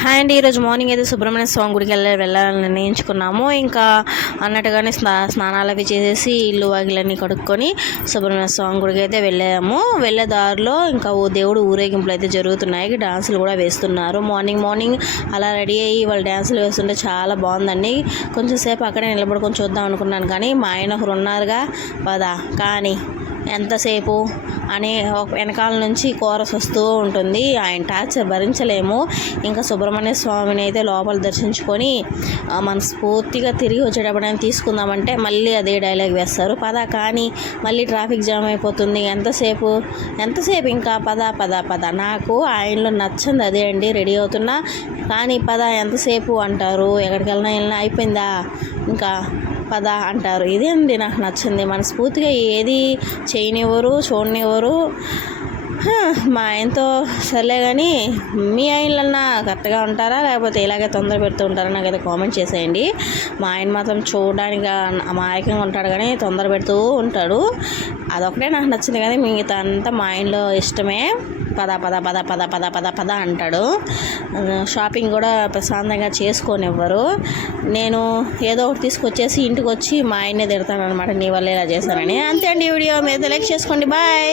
Hi అండి. ఈరోజు morning అయితే సుబ్రహ్మణ్య స్వామి గుడికి వెళ్ళాలని నిర్ణయించుకున్నాము. ఇంకా అన్నట్టుగానే స్నానాలు అవి చేసేసి ఇల్లు వాకిలన్నీ కడుక్కొని సుబ్రహ్మణ్య స్వామి గుడికి అయితే వెళ్ళాము. వెళ్ళే దారిలో ఇంకా దేవుడు ఊరేగింపులు అయితే జరుగుతున్నాయి. డాన్సులు కూడా వేస్తున్నారు. మార్నింగ్ అలా రెడీ అయ్యి వాళ్ళు డ్యాన్సులు వేస్తుంటే చాలా బాగుందండి. కొంచెం సేపు అక్కడే నిలబడుకొని చూద్దాం అనుకున్నాను, కానీ మా ఆయన ఒకరు ఉన్నారుగా, పదా కానీ ఎంతసేపు అని వెనకాల నుంచి కోరస్ వస్తూ ఉంటుంది. ఆయన టార్చర్ భరించలేము. ఇంకా సుబ్రహ్మణ్య స్వామిని అయితే లోపల దర్శించుకొని మనస్ఫూర్తిగా తిరిగి వచ్చేటప్పుడైనా తీసుకుందామంటే మళ్ళీ అదే డైలాగ్ వేస్తారు, పద కానీ మళ్ళీ ట్రాఫిక్ జామ్ అయిపోతుంది, ఎంతసేపు ఇంకా పద. నాకు ఆయనలో నచ్చింది అదే అండి. రెడీ అవుతున్నా కానీ పద ఎంతసేపు అంటారు. ఎక్కడికి వెళ్ళినా అయిపోయిందా ఇంకా పద అంటారు. ఇదే అండి నాకు నచ్చింది. మనస్ఫూర్తిగా ఏది చేయనివ్వరు, చూడనివ్వరు. మా ఆయనతో సర్లే, కానీ మీ ఆయనలన్నా కరెక్ట్గా ఉంటారా లేకపోతే ఇలాగే తొందర పెడుతూ ఉంటారా నాకైతే కామెంట్ చేసేయండి. మా ఆయన మాత్రం చూడడానికి అమాయకంగా ఉంటాడు, కానీ తొందర పెడుతూ ఉంటాడు. అదొకటే నాకు నచ్చింది, కానీ మిగతా అంతా మా ఆయనలో ఇష్టమే. పద అంటాడు. షాపింగ్ కూడా ప్రశాంతంగా చేసుకోనివ్వరు. నేను ఏదో ఒకటి తీసుకొచ్చేసి ఇంటికి వచ్చి మా ఆయన్నే తిడతాను అనమాట, నీ వల్ల ఇలా చేశానని. అంతే అండి. వీడియో మీద లైక్ చేసుకోండి. బాయ్.